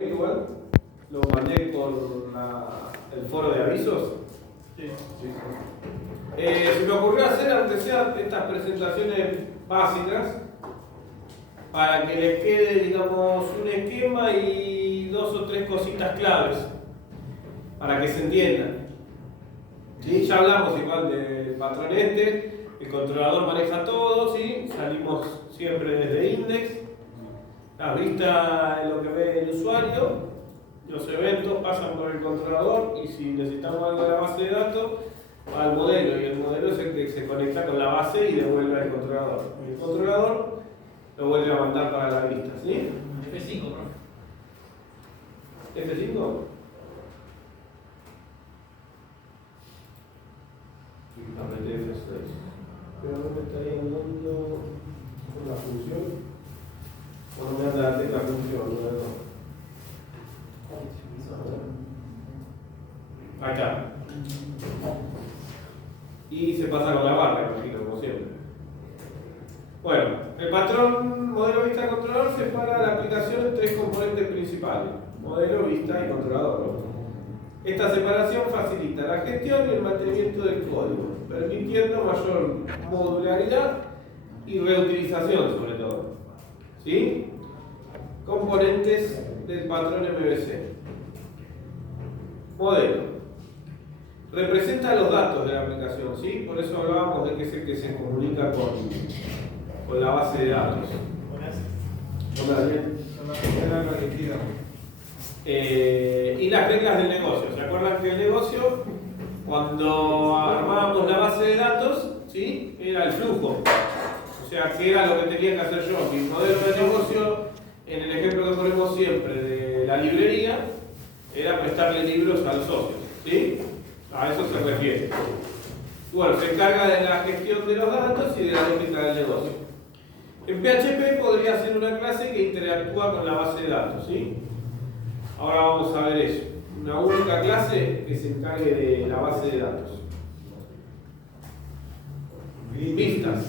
Igual lo mandé por el foro de avisos. Sí. Se me ocurrió hacer, aunque sea estas presentaciones básicas, para que les quede, digamos, un esquema y 2 o 3 cositas claves, para que se entiendan. ¿Sí? Ya hablamos igual del patrón el controlador maneja todo, ¿sí? Salimos siempre desde index. La vista es lo que ve el usuario, los eventos pasan por el controlador y si necesitamos algo de la base de datos, al modelo, y el modelo es el que se conecta con la base y devuelve al controlador. Y el controlador lo vuelve a mandar para la vista, ¿sí? F5, profe. F5. Apreté F6. Pero no me estaría dando con la función. O no me anda la tecla función, no. Ahí está. Y se pasa con la barra, imagino, como siempre. Bueno, el patrón modelo vista controlador separa la aplicación en 3 componentes principales: modelo, vista y controlador. Esta separación facilita la gestión y el mantenimiento del código, permitiendo mayor modularidad y reutilización, sobre todo. ¿Sí? Componentes del patrón MVC. Modelo. Representa los datos de la aplicación, ¿sí? Por eso hablábamos de que es el que se comunica con la base de datos. Hola, bien. Y las reglas del negocio. ¿Se acuerdan que el negocio, cuando armábamos la base de datos, ¿sí? Era el flujo? O sea, que era lo que tenía que hacer yo. Mi modelo de negocio, en el ejemplo que ponemos siempre de la librería, era prestarle libros al socio, ¿sí? A eso se refiere. Bueno, se encarga de la gestión de los datos y de la lógica del negocio. En PHP podría ser una clase que interactúa con la base de datos, ¿sí? Ahora vamos a ver eso. Una única clase que se encargue de la base de datos. Vistas.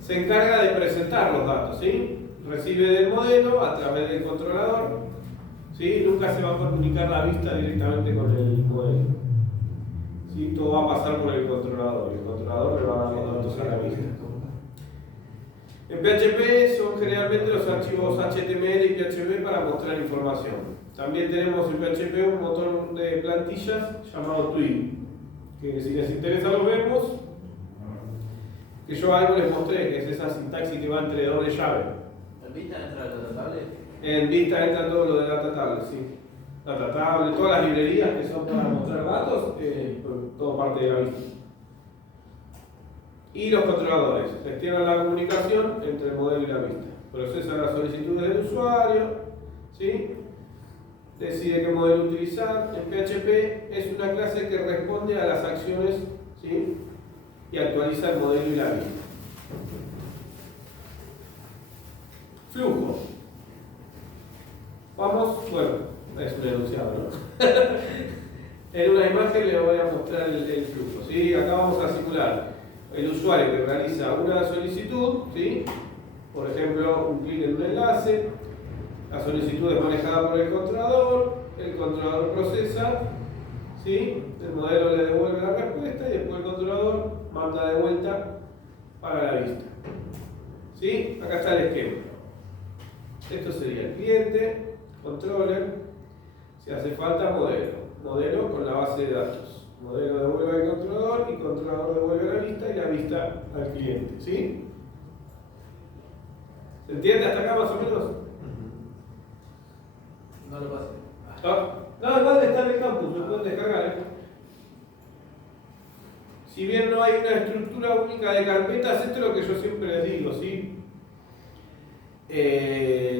Se encarga de presentar los datos, ¿sí? Recibe del modelo a través del controlador, ¿sí? Nunca se va a comunicar la vista directamente con el modelo, ¿sí? Todo va a pasar por el controlador y el controlador le va a dar los datos a la vista. En PHP son generalmente los archivos HTML y PHP para mostrar información. También tenemos en PHP un motor de plantillas llamado Twig, que si les interesa lo vemos. Que yo algo les mostré, que es esa sintaxis que va entre doble llave. ¿En Vista entra el datatable? En Vista entra todo lo de datatable, sí. Datatable, todas las librerías que son para mostrar datos, todo parte de la Vista. Y los controladores gestionan la comunicación entre el modelo y la vista. Procesan las solicitudes del usuario, ¿sí? Decide qué modelo utilizar. En PHP es una clase que responde a las acciones, ¿sí? Y actualiza el modelo y la vista. Flujo. Vamos, bueno, es un enunciado, ¿no? En una imagen les voy a mostrar el flujo, ¿sí? Acá vamos a simular el usuario que realiza una solicitud, ¿sí? Por ejemplo, un clic en un enlace, la solicitud es manejada por el controlador procesa, ¿sí? El modelo le devuelve la respuesta y después el controlador manda de vuelta para la vista. ¿Sí? Acá está el esquema. Esto sería el cliente, controller, si hace falta modelo con la base de datos. Modelo devuelve al controlador y controlador devuelve a la vista y la vista al cliente. ¿Sí? ¿Se entiende hasta acá más o menos? No lo pase. No, igual está en el campus, lo pueden descargar, ¿eh? Si bien no hay una estructura única de carpetas, esto es lo que yo siempre les digo, ¿sí?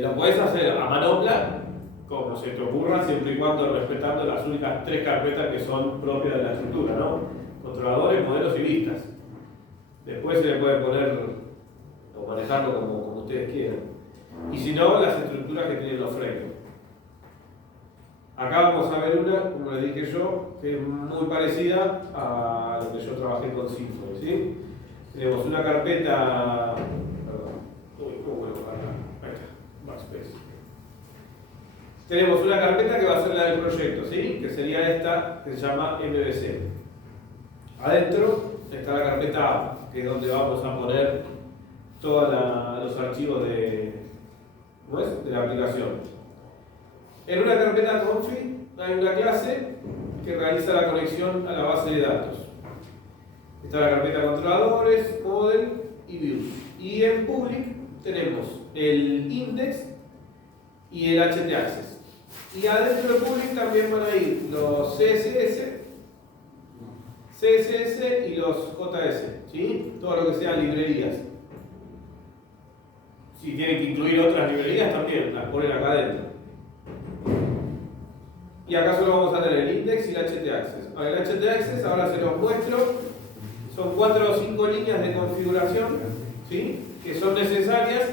Lo podés hacer a manopla, como se te ocurra, siempre y cuando respetando las únicas 3 carpetas que son propias de la estructura, ¿no? Controladores, modelos y vistas. Después se le puede poner o manejarlo como ustedes quieran. Y si no, las estructuras que tienen los frameworks. Acá vamos a ver una, como les dije yo, que es muy parecida a lo que yo trabajé con Symfony, ¿sí? Tenemos una carpeta. Perdón. Uy, ¿cómo vuelvo para acá? Ahí está, backspace. tenemos una carpeta que va a ser la del proyecto, ¿sí? Que sería esta que se llama MVC. Adentro está la carpeta A, que es donde vamos a poner todos los archivos de la aplicación. En una carpeta config hay una clase que realiza la conexión a la base de datos. Está la carpeta controladores, model y views. Y en public tenemos el index y el htaccess. Y adentro de public también van a ir los CSS y los JS, ¿sí? Todo lo que sean librerías. Si tienen que incluir otras librerías también, las ponen acá adentro. Y acá solo vamos a tener el index y el htaccess. El htaccess ahora se los muestro. Son 4 o 5 líneas de configuración, ¿sí? Que son necesarias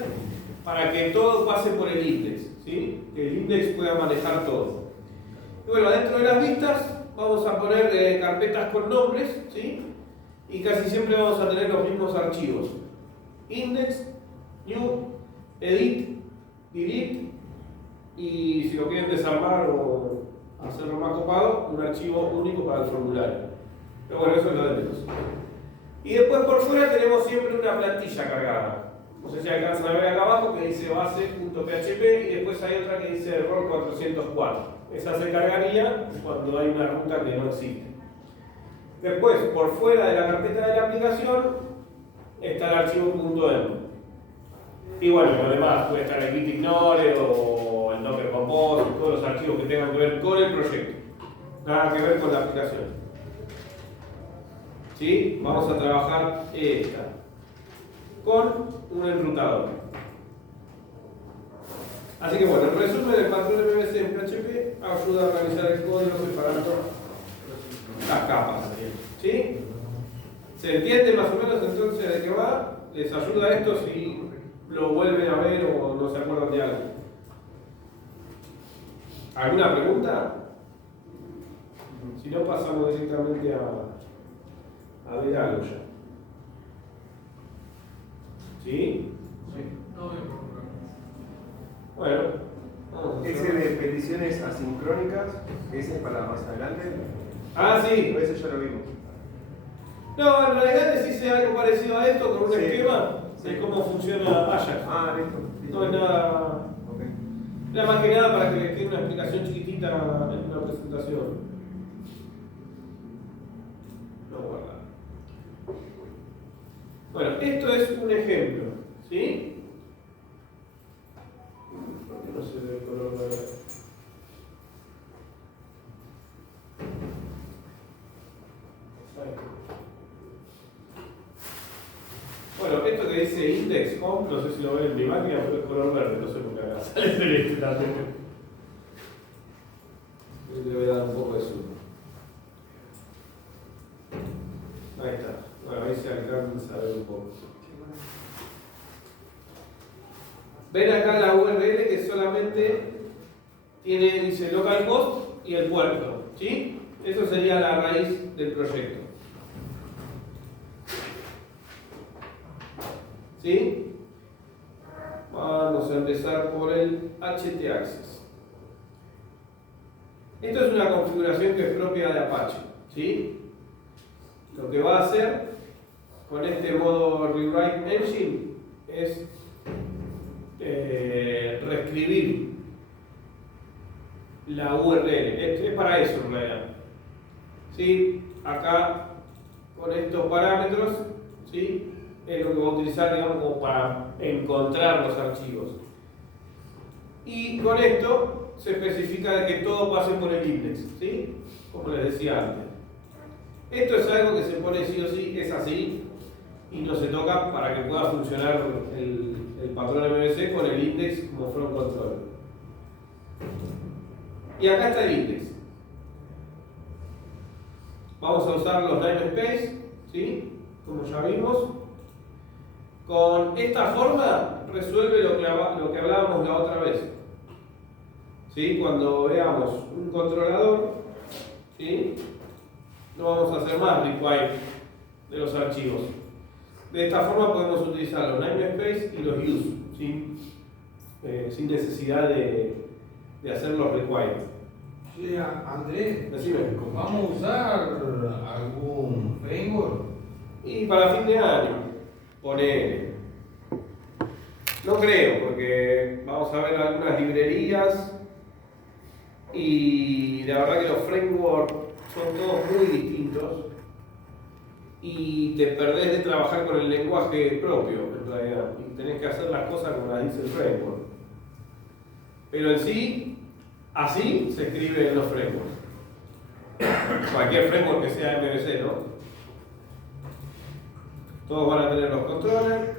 para que todo pase por el index, ¿sí? Que el index pueda manejar todo. Y bueno, dentro de las vistas vamos a poner carpetas con nombres, ¿sí? Y casi siempre vamos a tener los mismos archivos. Index, new, edit, delete, y si lo quieren desarmar o hacerlo más copado, un archivo único para el formulario. Pero bueno, eso es lo de menos. Y después por fuera tenemos siempre una plantilla cargada. No sé si alcanzan a ver acá abajo que dice base.php y después hay otra que dice error 404. Esa se cargaría cuando hay una ruta que no existe. Después, por fuera de la carpeta de la aplicación, está el archivo .env. Y bueno, lo demás puede estar el git ignore o el docker compose, todos los archivos que tengan que ver con el proyecto. Nada que ver con la aplicación. ¿Sí? Vamos a trabajar esta con un enrutador. Así que bueno, en resumen, el patrón MVC en PHP ayuda a organizar el código separando las capas. ¿Sí? ¿Se entiende más o menos entonces de qué va? ¿Les ayuda esto si lo vuelven a ver o no se acuerdan de algo? ¿Alguna pregunta? Si no, pasamos directamente a ver algo ya. ¿Sí? Sí. No veo problema. Bueno, vamos a Ese hacer. de peticiones asincrónicas, ese es para más adelante. Ah, sí. Eso ya lo vimos. No, en realidad les hice algo parecido a esto con un Sí. esquema Sí. de cómo funciona Ajax. Ah, listo. No es nada. Ok. Era más que nada para que les quede una explicación chiquitita en una presentación. No guardar. Bueno, esto es un ejemplo, ¿sí? ¿Por qué no se ve el color verde? Bueno, esto que dice index home, no sé si lo ven en mi máquina, pero es color verde, no sé por qué acá sale celeste también. Le voy a dar un poco de zoom. Ahí está. Bueno, ahí se alcanza a ver un poco. Ven acá la URL que solamente tiene, dice localhost y el puerto, ¿sí? Eso sería la raíz del proyecto. ¿Sí? Vamos a empezar por el htaccess. Esto es una configuración que es propia de Apache, ¿sí? Lo que va a hacer con este modo Rewrite Engine es reescribir la URL. Es para eso en realidad. ¿Sí? Acá con estos parámetros, ¿sí? Es lo que va a utilizar, digamos, como para encontrar los archivos. Y con esto se especifica que todo pase por el index, ¿sí? Como les decía antes. Esto es algo que se pone sí o sí, es así, y no se toca para que pueda funcionar el patrón MVC con el index como front control. Y acá está el index. Vamos a usar los namespace, ¿sí? Como ya vimos. Con esta forma resuelve lo que hablábamos la otra vez. ¿Sí? Cuando veamos un controlador, ¿sí? No vamos a hacer más require de los archivos. De esta forma podemos utilizar los namespace y los use, ¿sí? Sin necesidad de de hacer los requires. Sí, Andrés, Decime. ¿vamos a usar algún framework? Y para fin de año, ponele. No creo, porque vamos a ver algunas librerías y la verdad que los frameworks son todos muy distintos y te perdés de trabajar con el lenguaje propio, en realidad, y tenés que hacer las cosas como las dice el framework. Pero en sí, así se escriben los frameworks. Cualquier framework que sea MVC, ¿no? Todos van a tener los controllers.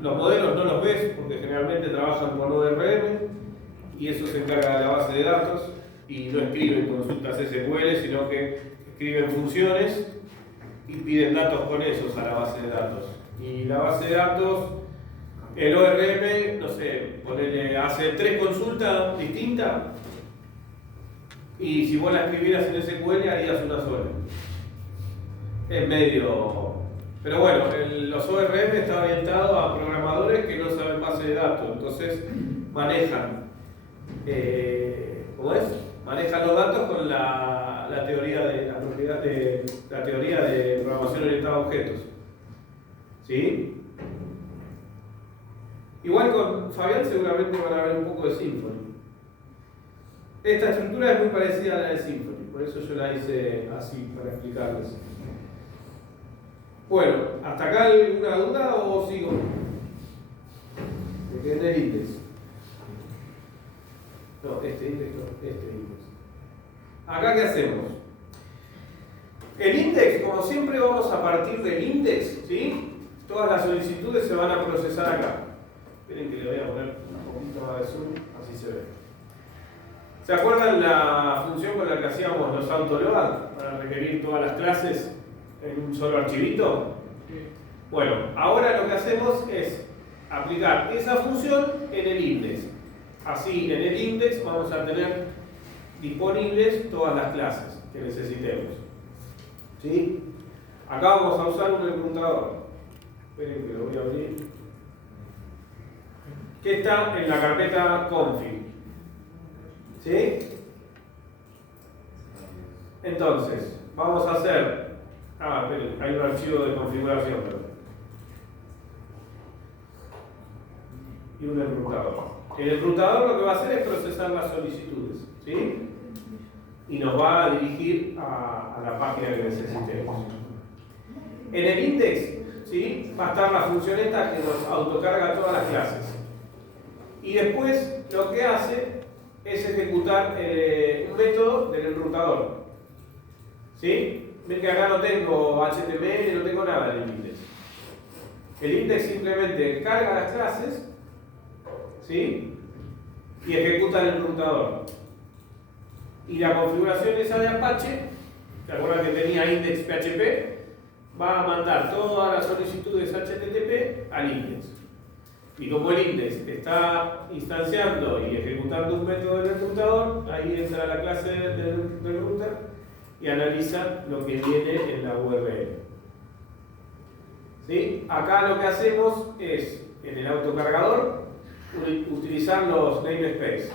Los modelos no los ves porque generalmente trabajan con ORM y eso se encarga de la base de datos y no escriben consultas SQL, sino que escriben funciones y piden datos con esos a la base de datos. Y la base de datos, el ORM, no sé, hace 3 consultas distintas y si vos la escribieras en SQL harías una sola. Es medio... Pero bueno, los ORM están orientados a programadores que no saben base de datos, entonces manejan, ¿cómo es? Manejan los datos con la teoría de la propiedad la teoría de programación orientada a objetos. ¿Sí? Igual con Fabián seguramente van a ver un poco de Symfony. Esta estructura es muy parecida a la de Symfony, por eso yo la hice así para explicarles. Bueno, ¿hasta acá alguna duda o sigo? Me quedé en el index. No, este index no, este index. ¿Acá qué hacemos? El index, como siempre vamos a partir del index, ¿sí? Todas las solicitudes se van a procesar acá. Esperen que le voy a poner un poquito más de zoom, así se ve. ¿Se acuerdan la función con la que hacíamos los autoload para requerir todas las clases en un solo archivito? Bueno, ahora lo que hacemos es aplicar esa función en el index. Así, en el index vamos a tener disponibles todas las clases que necesitemos. ¿Sí? Acá vamos a usar un enrutador. Esperen que lo voy a abrir. Que está en la carpeta config. ¿Sí? Entonces, vamos a hacer... esperen, hay un archivo de configuración, perdón. Y un enrutador. El enrutador lo que va a hacer es procesar las solicitudes, ¿sí? Y nos va a dirigir a la página que necesitemos. En el index, ¿sí? Va a estar la función esta que nos autocarga todas las clases. Y después lo que hace es ejecutar un método del enrutador. ¿Sí? Ven que acá no tengo HTML, no tengo nada en el index. El index simplemente carga las clases, ¿sí? Y ejecuta el enrutador. Y la configuración esa de Apache, ¿te acuerdan que tenía index PHP? Va a mandar todas las solicitudes HTTP al index. Y como el index está instanciando y ejecutando un método del enrutador, ahí entra la clase del router y analiza lo que viene en la URL. ¿Sí? Acá lo que hacemos es, en el autocargador, utilizar los namespace.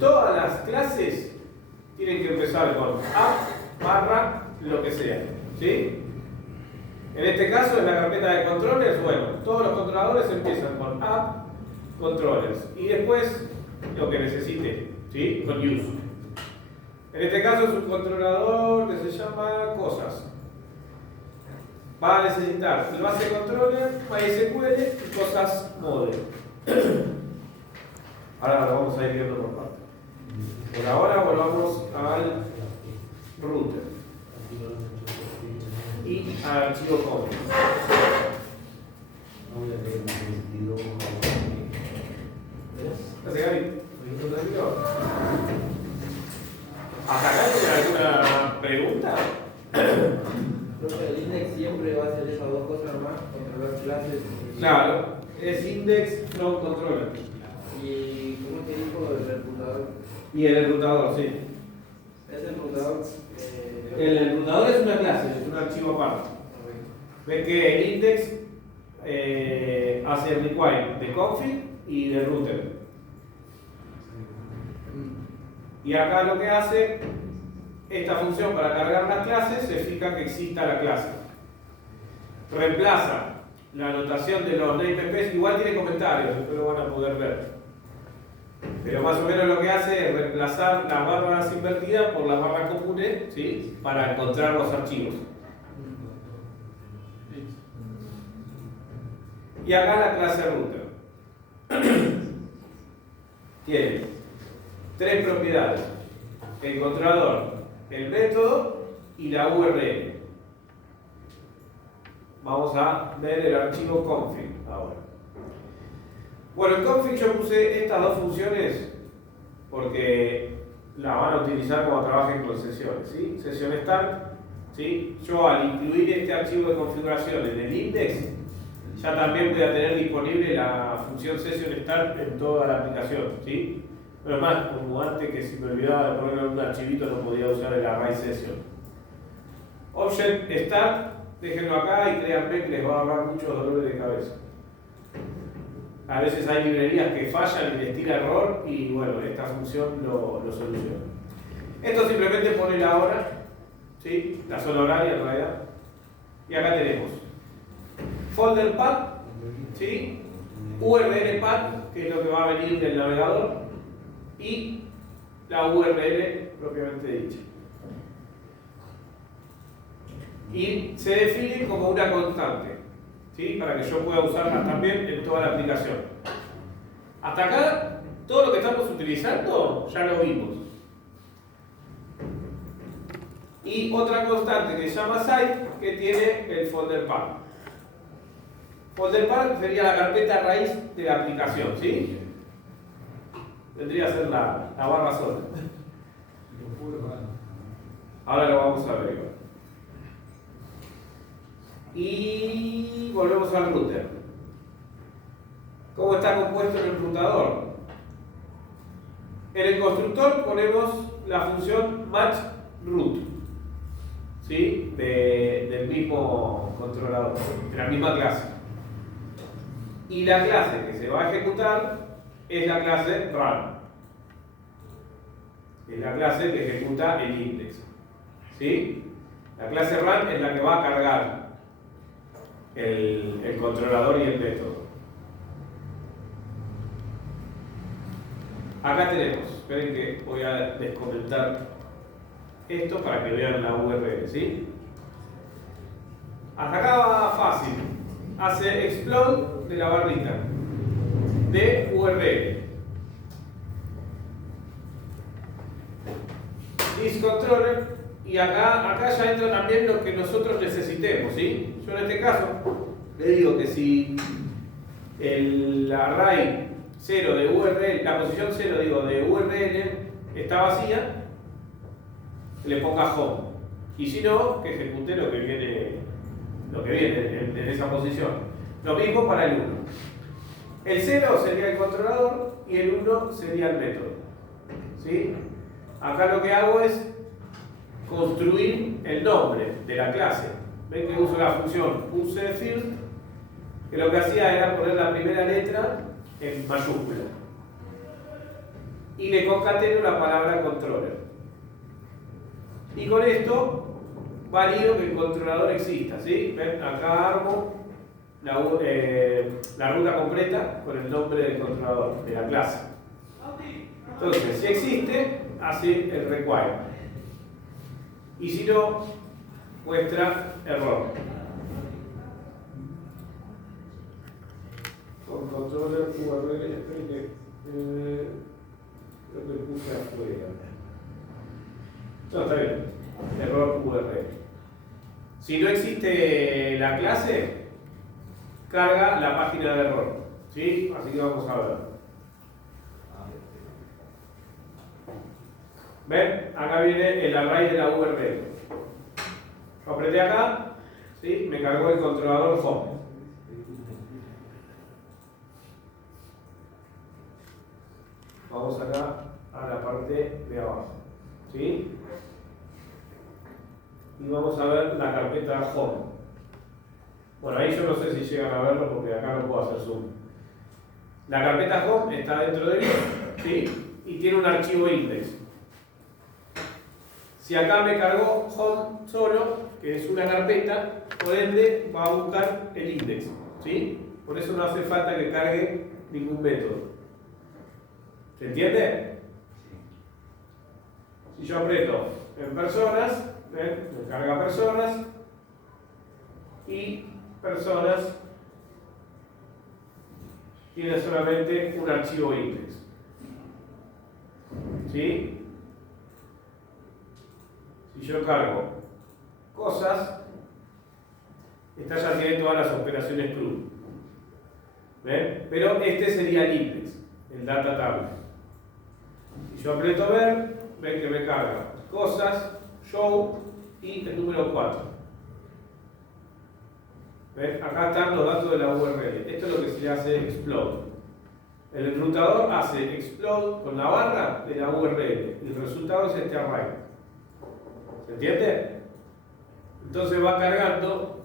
Todas las clases tienen que empezar con app / lo que sea. ¿Sí? En este caso, en la carpeta de controllers, bueno, todos los controladores empiezan con app controllers y después lo que necesite, ¿sí? Con use. En este caso es un controlador que se llama cosas. Va a necesitar el base controller, MySQL y cosas model. Ahora lo vamos a ir viendo por partes. Por ahora volvamos al router y al archivo config. ¿Gracias, Gaby? ¿Hasta acá tiene alguna pregunta? El index siempre va a hacer esas dos cosas nomás, controlar clases. Claro, es index from controller. ¿Y cómo te dijo el enrutador? Y el enrutador, sí. ¿Es el enrutador? El enrutador es una clase, es un archivo aparte. Ves que el index hace el require de config y de router. Y acá lo que hace esta función para cargar las clases se fija que exista la clase. Reemplaza la anotación de los namespaces, igual tiene comentarios, después lo van a poder ver. Pero más o menos lo que hace es reemplazar las barras invertidas por las barras comunes, ¿sí? Para encontrar los archivos. Y acá la clase router tiene tres propiedades: el controlador, el método y la URL. Vamos a ver el archivo config ahora. Bueno, en config yo puse estas dos funciones porque las van a utilizar cuando trabajen con sesiones, ¿sí? Sesión start, ¿sí? Yo al incluir este archivo de configuración en el index, ya también voy a tener disponible la función session start en toda la aplicación, ¿sí? Pero más, como antes que si me olvidaba de ponerle un archivito no podía usar el array session. Object start, déjenlo acá y créanme que les va a ahorrar muchos dolores de cabeza. A veces hay librerías que fallan y les tira error y bueno, esta función lo soluciona. Esto simplemente pone la hora, ¿sí? La zona horaria en realidad. Y acá tenemos folder path, ¿sí? URL path, que es lo que va a venir del navegador, y la URL propiamente dicha. Y se define como una constante, ¿sí? Para que yo pueda usarla también en toda la aplicación. Hasta acá, todo lo que estamos utilizando ya lo vimos. Y otra constante que se llama site, que tiene el folder path. Folder path sería la carpeta raíz de la aplicación, ¿sí? Vendría a ser la barra sola. Ahora lo vamos a ver igual. Y volvemos al router. ¿Cómo está compuesto en el routador? En el constructor ponemos la función match root, ¿sí? Del mismo controlador, de la misma clase. Y la clase que se va a ejecutar es la clase run. Es la clase que ejecuta el index, ¿sí? La clase run es la que va a cargar el controlador y el método. Acá tenemos, esperen que voy a descomentar esto para que vean la URL, ¿sí? Hasta acá va fácil. Hace explode de la barrita de URL. Discontroller, y acá ya entra también lo que nosotros necesitemos, ¿sí? Yo en este caso le digo que si el array 0 de URL, la posición 0 digo de URL está vacía, le ponga home. Y si no, que ejecute lo que viene en esa posición. Lo mismo para el 1. El 0 sería el controlador y el 1 sería el método, ¿sí? Acá lo que hago es construir el nombre de la clase. Ven que uso la función useField, que lo que hacía era poner la primera letra en mayúscula. Y le concateno la palabra controller. Y con esto valido que el controlador exista, ¿sí? ¿Ven? Acá armo la ruta completa con el nombre del controlador, de la clase. Entonces, si existe, hace el require. Y si no, muestra error. Con controller URL, esperen que creo que puse afuera. No, está bien. Error URL. Si no existe la clase, carga la página de error, ¿sí? Así que vamos a ver. ¿Ven? Acá viene el array de la URL. Lo apreté acá, ¿sí? Me cargó el controlador home. Vamos acá a la parte de abajo, ¿sí? Y vamos a ver la carpeta home. Bueno, ahí yo no sé si llegan a verlo porque acá no puedo hacer zoom. La carpeta home está dentro de él, ¿sí? Y tiene un archivo index. Si acá me cargó home solo, que es una carpeta, por ende va a buscar el index, ¿sí? Por eso no hace falta que cargue ningún método. ¿Se entiende? Si yo aprieto en personas, ¿ven? Me carga personas y personas tiene solamente un archivo index. ¿Sí? Si yo cargo cosas, esta ya tiene todas las operaciones CRUD. ¿Ven? Pero este sería el index, el data table. Si yo aprieto ver, ven que me carga cosas, show y el número 4. ¿Ven? Acá están los datos de la URL. Esto es lo que se le hace explode. El enrutador hace explode con la barra de la URL. Y el resultado es este array. ¿Se entiende? Entonces va cargando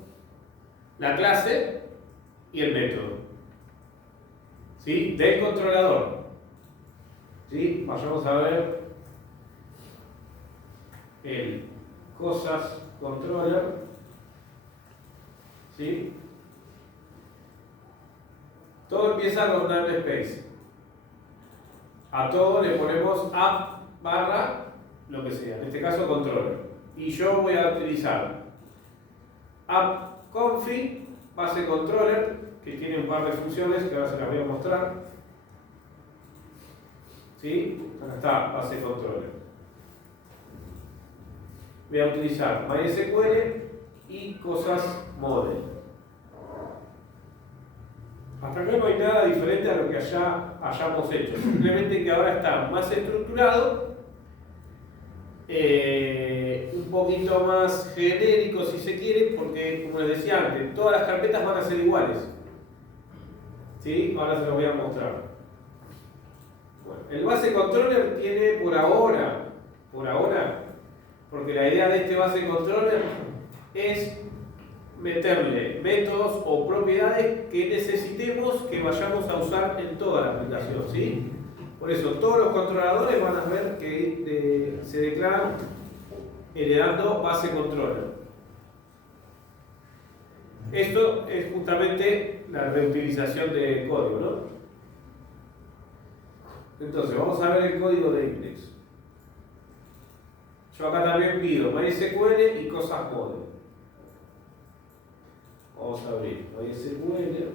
la clase y el método. ¿Sí? Del controlador. ¿Sí? Vayamos a ver el cosas controller. ¿Sí? Todo empieza con namespace. A todo le ponemos app barra lo que sea, en este caso controller. Y yo voy a utilizar app config base controller, que tiene un par de funciones que ahora se las voy a mostrar. ¿Sí? Acá está base controller. Voy a utilizar MySQL y cosas model. Hasta acá no hay nada diferente a lo que allá hayamos hecho, simplemente que ahora está más estructurado, un poquito más genérico si se quiere, porque como les decía antes, todas las carpetas van a ser iguales. ¿Sí? Ahora se los voy a mostrar. Bueno, el base controller tiene por ahora, porque la idea de este base controller es meterle métodos o propiedades que necesitemos que vayamos a usar en toda la aplicación, ¿sí? Por eso todos los controladores van a ver que se declaran heredando base controller. Esto es justamente la reutilización de código, ¿no? Entonces vamos a ver el código de index. Yo acá también pido MySQL y cosas model. Vamos a abrir MySQL.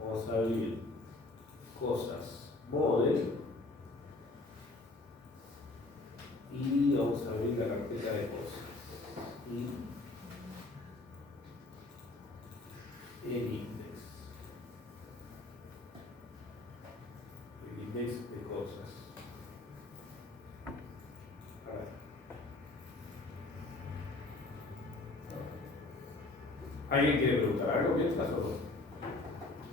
Vamos a abrir cosas model. Y vamos a abrir la carpeta de cosas. Y el index. El index de cosas. ¿Alguien quiere preguntar algo mientras o no?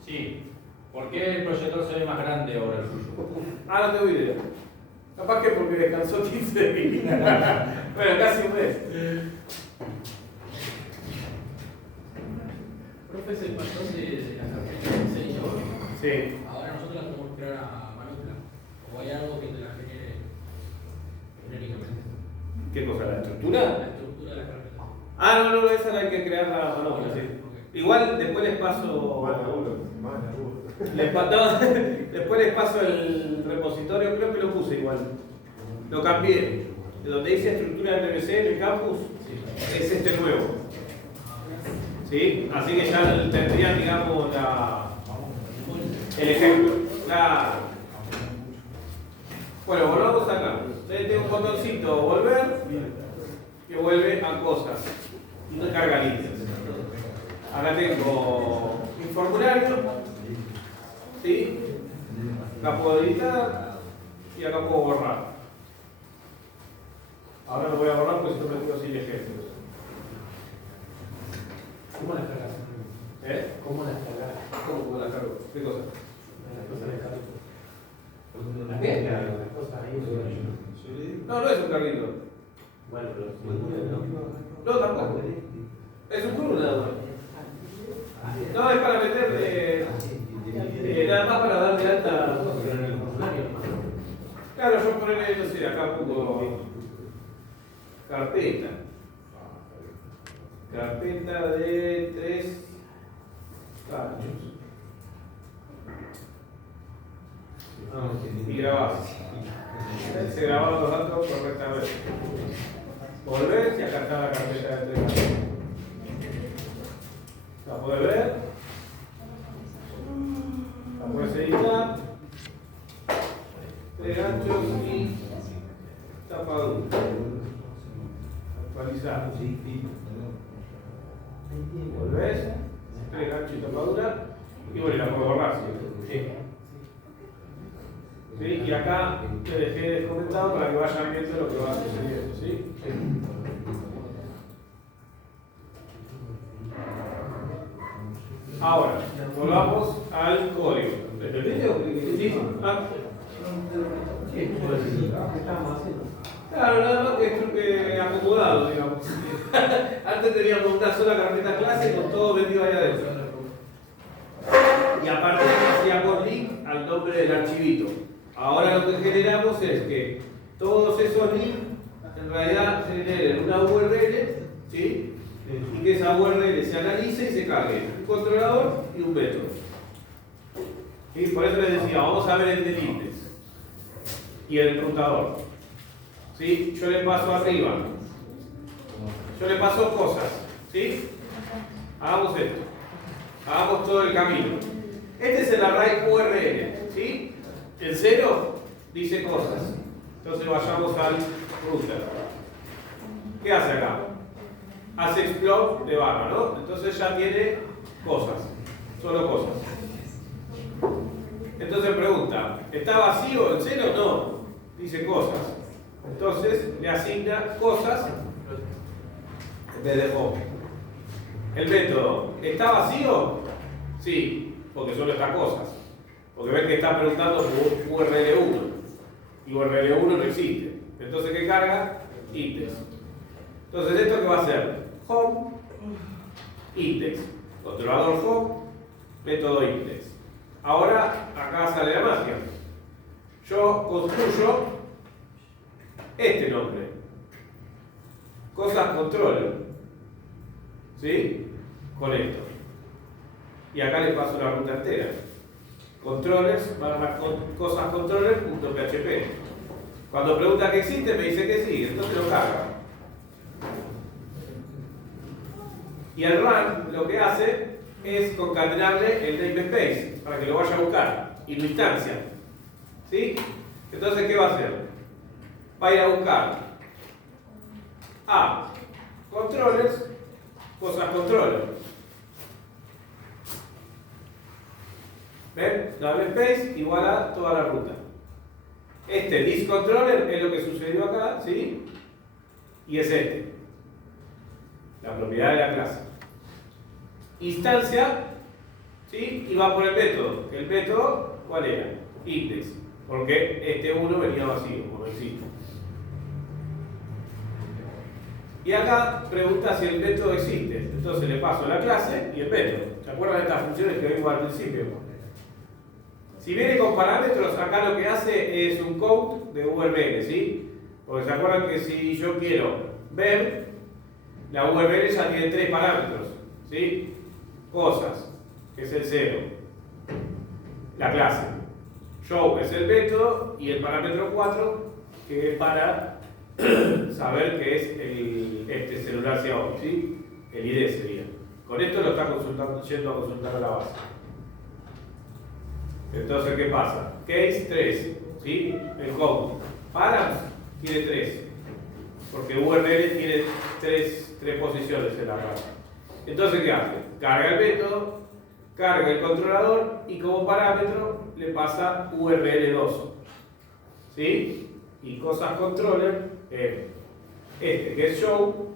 Sí. ¿Por qué el proyector se ve más grande ahora el suyo? Ah, no tengo idea. Capaz que porque descansó 15 días. Bueno, casi un mes. Profe, es el patrón de la carpeta de diseño. Sí. Ahora nosotros la podemos crear a manopla. O hay algo que te la genere genéricamente. ¿Qué cosa? ¿La estructura? La estructura de la carpeta. Ah, no, esa la hay que crear la manopla, sí. Igual después les paso. Después les paso el repositorio, creo que lo puse igual. Lo cambié. De donde dice estructura de TBC en el campus, es este nuevo. ¿Sí? Así que ya tendrían, digamos, el ejemplo. Claro. Bueno, volvamos acá. Ustedes tienen un botoncito volver que vuelve a cosas. Y no carga líneas. Acá tengo mi formulario. ¿Sí? Acá puedo editar y acá puedo borrar. Ahora lo voy a borrar porque si no me quedo sin ejemplos. ¿Cómo las cargas? ¿Cómo las cargas? ¿Cómo las cargo? ¿Qué cosa? Las cosas de cargo. Las mezclas, las cosas ahí. No es un carrito. Bueno, pero No, tampoco. Es un curvo nada más. No, es para meterle. Nada más para darle alta. Claro, yo ponerle, no sé, acá pongo carpeta. Carpeta de 3 cachos. Y grabás. Se grabaron los datos correctamente. Volvés y acá está la carpeta de 3 cachos. La podés ver. La puedes editar. 3 ganchos y tapadura. Actualizar. Volvés. 3 ganchos y tapadura. Y bueno, la puedo borrar. ¿Sí? ¿Sí? Y acá te dejé descomentado para que vayan viendo lo que va sucediendo. ¿Sí? Ahora, volvamos al código. ¿Entendiste? ¿Sí? Ah. ¿Qué estábamos haciendo? Claro, nada más que acomodado, digamos. Antes teníamos una sola carpeta clase con todo vendido ahí adentro. Y aparte hacíamos link al nombre del archivito. Ahora lo que generamos es que todos esos links en realidad generen una URL, ¿sí? Y que esa URL se analice y se cargue un controlador y un método. ¿Sí? Por eso les decía, vamos a ver el del index y el enrutador. ¿Sí? Yo le paso arriba, yo le paso cosas. ¿Sí? Hagamos esto, hagamos todo el camino. Este es el array URL. ¿Sí? El 0 dice cosas. Entonces vayamos al router. ¿Qué hace acá? Hace explode de barra, ¿no? Entonces ya tiene cosas, solo cosas. Entonces pregunta, ¿está vacío el 0? No, dice cosas. Entonces le asigna cosas en vez de home. El método, ¿está vacío? Sí, porque solo está cosas. Porque ven que está preguntando por URL1 y URL1 no existe. Entonces, ¿qué carga? Index. Entonces, ¿esto qué va a hacer? Home, index. Controlador home, método index. Ahora, acá sale la magia. Yo construyo este nombre. Cosas controller. ¿Sí? Con esto. Y acá le paso la ruta entera. Controllers barra cosas controller.php. Cuando pregunta que existe, me dice que sí, entonces lo carga. Y el run lo que hace es concatenarle el namespace para que lo vaya a buscar y lo instancia. ¿Sí? Entonces, ¿qué va a hacer? Va a ir a buscar a controllers, cosas controller. ¿Ven? Namespace igual a toda la ruta. Este discontroller es lo que sucedió acá, ¿sí? Y es este. La propiedad de la clase. Instancia, ¿sí? Y va por el método. ¿El método cuál era? Index. Porque este 1 venía vacío, o no existe. Y acá pregunta si el método existe. Entonces le paso la clase y el método. ¿Se acuerdan de estas funciones que vimos al principio? Si viene con parámetros, acá lo que hace es un count de URL, ¿sí? Porque se acuerdan que si yo quiero ver, la URL ya tiene 3 parámetros, ¿sí? Cosas, que es el 0. La clase. Show es el método y el parámetro 4, que es para saber que es este celular Xiaomi, ¿sí? El ID sería. Con esto lo está consultando, yendo a consultar a la base. Entonces, ¿qué pasa? Case 3, ¿sí? El home. Params tiene 3, porque URL tiene 3 posiciones en la rama. Entonces, ¿qué hace? Carga el método, carga el controlador y como parámetro le pasa URL2. ¿Sí? Y cosas controller, este que es show,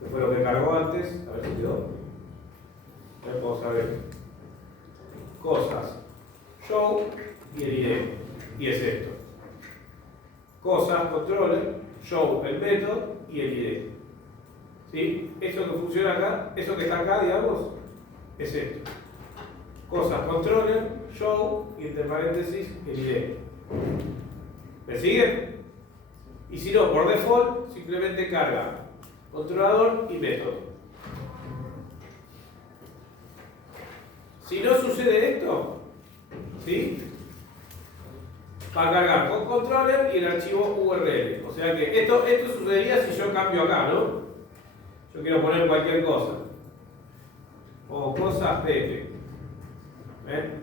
que fue lo que cargó antes, a ver si quedó. Vamos a ver. Cosas, show y el ID, y es esto. Cosas, controller, show, el método y el ID. ¿Sí? Eso que funciona acá, eso que está acá, digamos, es esto. Cosas, controller, show y entre paréntesis el ID. ¿Me sigue? Y si no, por default, simplemente carga controlador y método. Si no sucede esto, ¿sí? Va a cargar con controller y el archivo URL. O sea que esto sucedería si yo cambio acá, ¿no? Yo quiero poner cualquier cosa. O cosas PP. ¿Ven?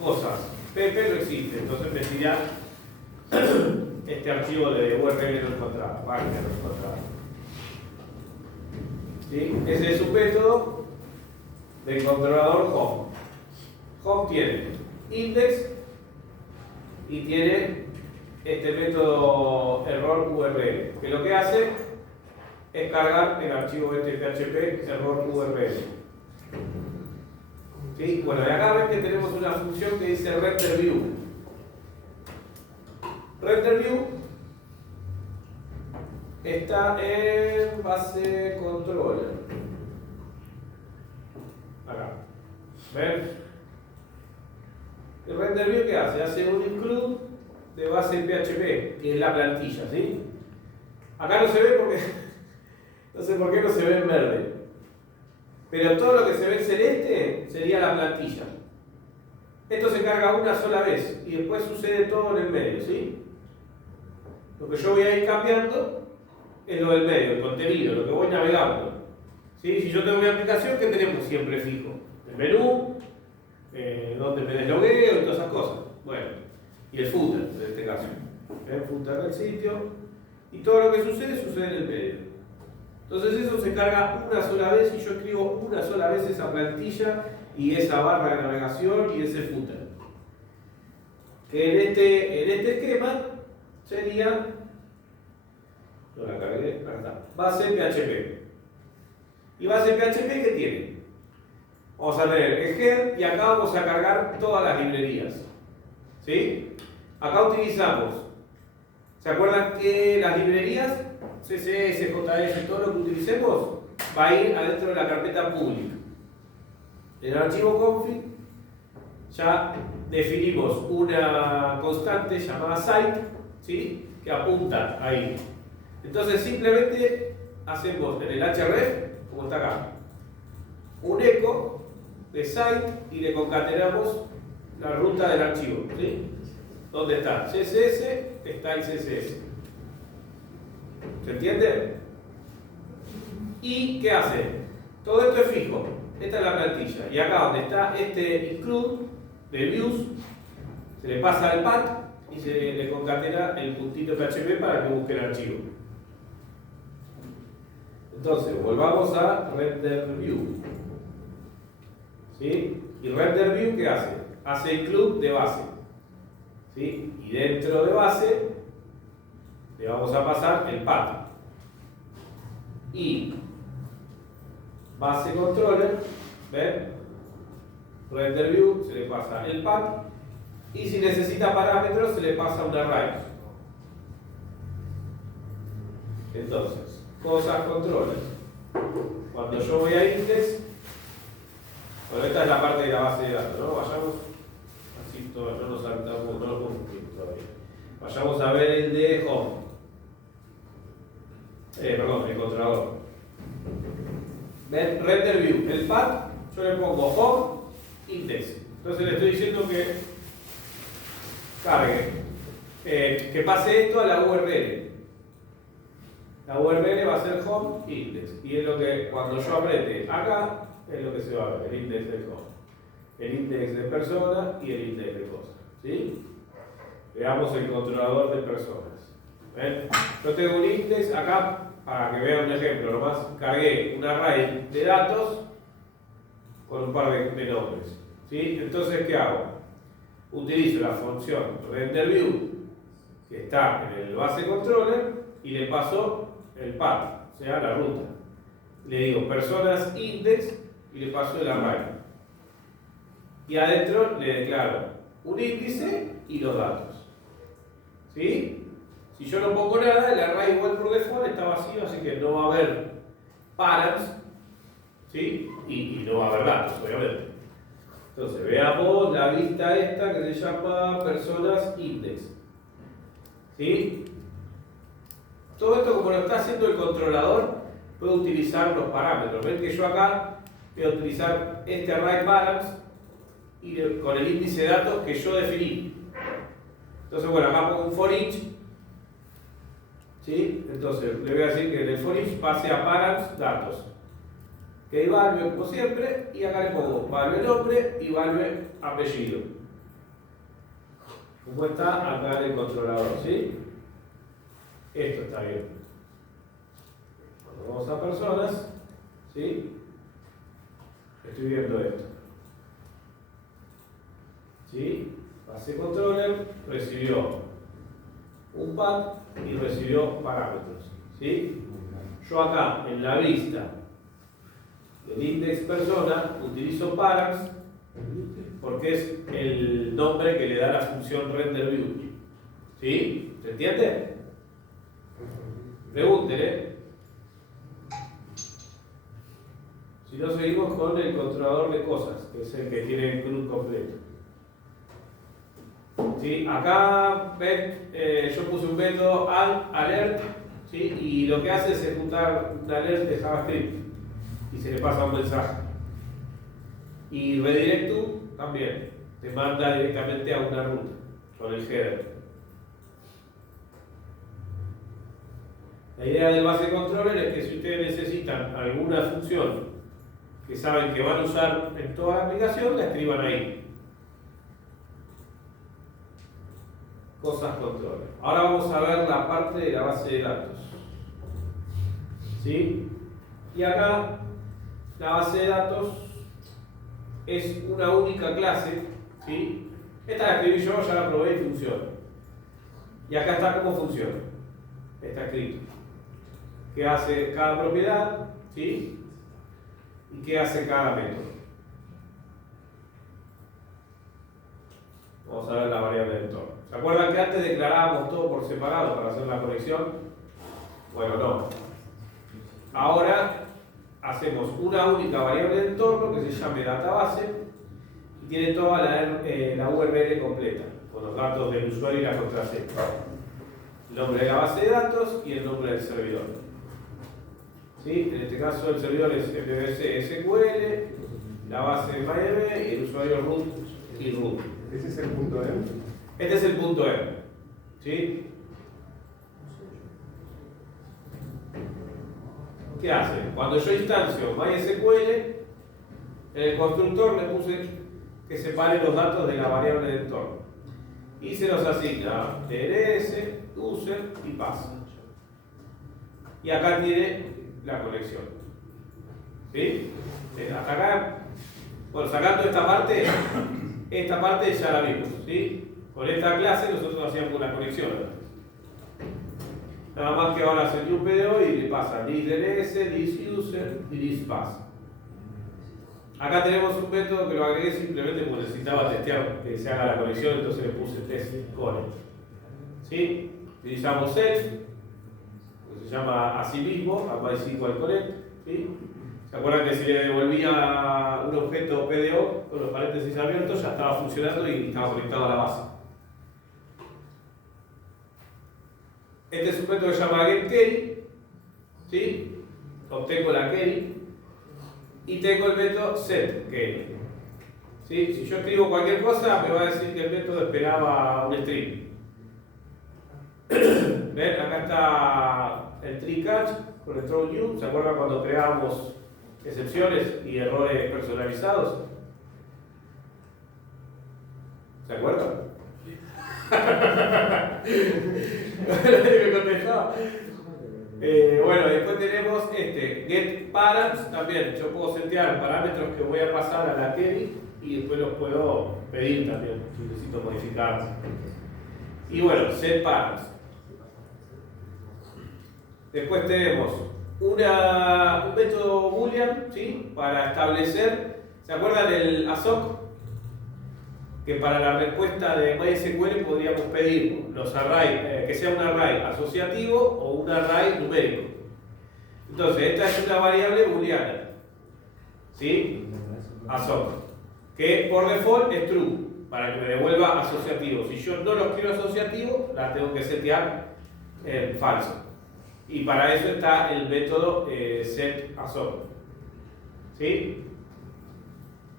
Cosas. PP no existe, entonces me tira este archivo de URL no encontrado, página no encontrada. ¿Sí? Ese es su método del controlador home. Home tiene index y tiene este método error URL, que lo que hace es cargar el archivo este PHP error URL. ¿Sí? Bueno, y acá ven que tenemos una función que dice renderView. RenderView está en base controller. Acá. ¿Ven? El RenderView, ¿qué hace? Hace un include de base PHP, que es la plantilla, ¿sí? Acá no se ve porque no sé por qué no se ve en verde. Pero todo lo que se ve en celeste sería la plantilla. Esto se carga una sola vez y después sucede todo en el medio, ¿sí? Lo que yo voy a ir cambiando es lo del medio, el contenido, lo que voy navegando. ¿Sí? Si yo tengo mi aplicación, ¿qué tenemos siempre fijo? El menú, donde me deslogueo y todas esas cosas. Bueno, y el footer, en este caso. El footer del sitio. Y todo lo que sucede en el medio. Entonces eso se carga una sola vez y yo escribo una sola vez esa plantilla y esa barra de navegación y ese footer. Que en este esquema sería, no la cargué, acá está, base PHP. ¿Y base PHP qué tiene? Vamos a tener el head y acá vamos a cargar todas las librerías. ¿Sí? Acá utilizamos, ¿se acuerdan que las librerías CSS, JS, todo lo que utilicemos va a ir adentro de la carpeta pública? En el archivo config ya definimos una constante llamada site, ¿sí? Que apunta ahí. Entonces simplemente hacemos en el href, como está acá, un eco de site y le concatenamos la ruta del archivo, ¿sí? ¿Dónde está? CSS, está el CSS. ¿Se entiende? ¿Y qué hace? Todo esto es fijo. Esta es la plantilla. Y acá donde está este include de views, se le pasa al path y se le concatena el puntito PHP para que busque el archivo. Entonces, volvamos a RenderView. ¿Sí? ¿Y RenderView qué hace? Hace include de base. ¿Sí? Y dentro de base le vamos a pasar el path. Y base controller, ¿ven? RenderView se le pasa el path. Y si necesita parámetros, se le pasa un array. Entonces, cosas controller. Cuando yo voy a index, bueno, esta es la parte de la base de datos, ¿no? Vayamos, así todo, no nos saltamos, no lo cumplimos todavía. Vayamos a ver el de home. Perdón, el controlador. ¿Ven? RenderView, el path, yo le pongo home, index. Entonces le estoy diciendo que cargue, que pase esto a la URL. La URL va a ser home index. Y es lo que cuando yo apriete acá, es lo que se va a ver, el index del home. El index de persona y el index de cosas. ¿Sí? Veamos el controlador de personas. ¿Ven? Yo tengo un index acá, para que vean un ejemplo, nomás cargué un array de datos con un par de nombres. ¿Sí? Entonces, ¿qué hago? Utilizo la función RenderView, que está en el base controller, y le paso el path, o sea, la ruta. Le digo personas index y le paso el array. Y adentro le declaro un índice y los datos. ¿Sí? Si yo no pongo nada, el array igual por default está vacío, así que no va a haber params, ¿sí? Y no va a haber datos, obviamente. Entonces, veamos la vista esta que se llama personas index. ¿Sí? Todo esto, como lo está haciendo el controlador, puedo utilizar los parámetros. Ven que yo acá voy a utilizar este array params y con el índice de datos que yo definí. Entonces, bueno, acá pongo un for each. ¿Sí? Entonces, le voy a decir que en el for each pase a params datos. Que value como siempre, y acá le pongo value nombre y value apellido. Como está acá en el controlador, ¿sí? Esto está bien. Cuando vamos a personas, ¿sí? Estoy viendo esto. ¿Sí? Pase controller, recibió un path y recibió parámetros. ¿Sí? Yo acá en la vista del index persona utilizo params porque es el nombre que le da la función renderView. ¿Sí? ¿Se entiende? Pregúntenle. Si no, seguimos con el controlador de cosas, que es el que tiene el CRUD completo. ¿Sí? Acá ven, yo puse un método alert, ¿sí? Y lo que hace es ejecutar un alert de JavaScript y se le pasa un mensaje. Y redirect to también te manda directamente a una ruta con el header. La idea del base controller es que si ustedes necesitan alguna función que saben que van a usar en toda la aplicación, la escriban ahí. Cosas controller. Ahora vamos a ver la parte de la base de datos. ¿Sí? Y acá la base de datos es una única clase. ¿Sí? Esta la escribí yo, ya la probé y funciona. Y acá está cómo funciona. Está escrito. ¿Qué hace cada propiedad? ¿Sí? ¿Y qué hace cada método? Vamos a ver la variable de entorno. ¿Se acuerdan que antes declarábamos todo por separado para hacer la conexión? Bueno, no. Ahora hacemos una única variable de entorno que se llame database y tiene toda la URL completa, con los datos del usuario y la contraseña. El nombre de la base de datos y el nombre del servidor. ¿Sí? En este caso el servidor es MVC SQL, la base MyDB y el usuario root y root. ¿Ese es el punto M? Este es el punto M. ¿Sí? ¿Qué hace? Cuando yo instancio MySQL, en el constructor le puse que separe los datos de la variable de entorno. Y se los asigna TLS, user y pass. Y acá tiene la conexión. ¿Sí? Hasta acá, bueno, sacando esta parte ya la vimos. ¿Sí? Con esta clase nosotros hacíamos una conexión. Nada más que ahora hace el loop PDO y le pasa this DNS, this user y this pass. Acá tenemos un método que lo agregué simplemente porque necesitaba testear que se haga la conexión, entonces le puse test connect. ¿Sí? Utilizamos self, que se llama así mismo, a MySQL connect. ¿Sí? ¿Se acuerdan que si le devolvía un objeto PDO con los paréntesis abiertos ya estaba funcionando y estaba conectado a la base? Este es un método que se llama getQuery. ¿Sí? Obtengo la query. Y tengo el método setQuery. ¿Sí? Si yo escribo cualquier cosa, me va a decir que el método esperaba un string. ¿Ven? Acá está el tree catch con el throw new. ¿Se acuerdan cuando creábamos excepciones y errores personalizados? ¿Se acuerdan? Me contestaba. Bueno, después tenemos get params también. Yo puedo setear parámetros que voy a pasar a la query y después los puedo pedir también si necesito modificar. Y bueno, set params. Después tenemos un método boolean, ¿sí? Para establecer, ¿se acuerdan del ASOC? Que para la respuesta de MySQL podríamos pedir los arrays, que sea un array asociativo o un array numérico. Entonces, esta es una variable booleana, ¿sí? ASOC. que por default es true, para que me devuelva asociativo. Si yo no los quiero asociativos, las tengo que setear en falso. Y para eso está el método setAssoc. ¿Sí?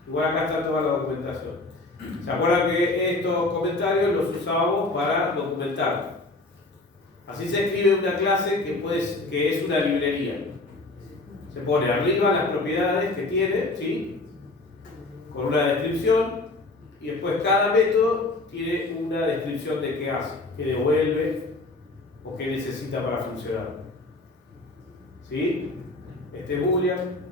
Igual acá está toda la documentación. ¿Se acuerdan que estos comentarios los usábamos para documentar? Así se escribe una clase que es una librería. Se pone arriba las propiedades que tiene, ¿sí? Con una descripción, y después cada método tiene una descripción de qué hace, qué devuelve o qué necesita para funcionar. ¿Sí? Este es Boolean.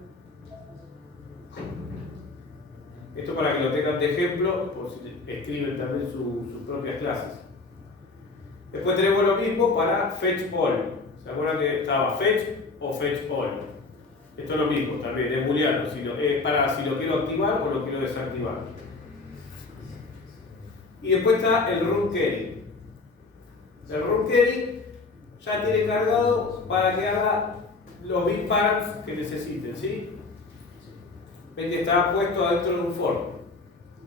Esto para que lo tengan de ejemplo, por si escriben también sus propias clases. Después tenemos lo mismo para fetch all. ¿Se acuerdan que estaba fetch o fetch all? Esto es lo mismo, también es booleano, es para si lo quiero activar o lo quiero desactivar. Y después está el run query. El run query ya tiene cargado para que haga los bit params que necesiten, ¿sí? Ven que está puesto adentro de un for.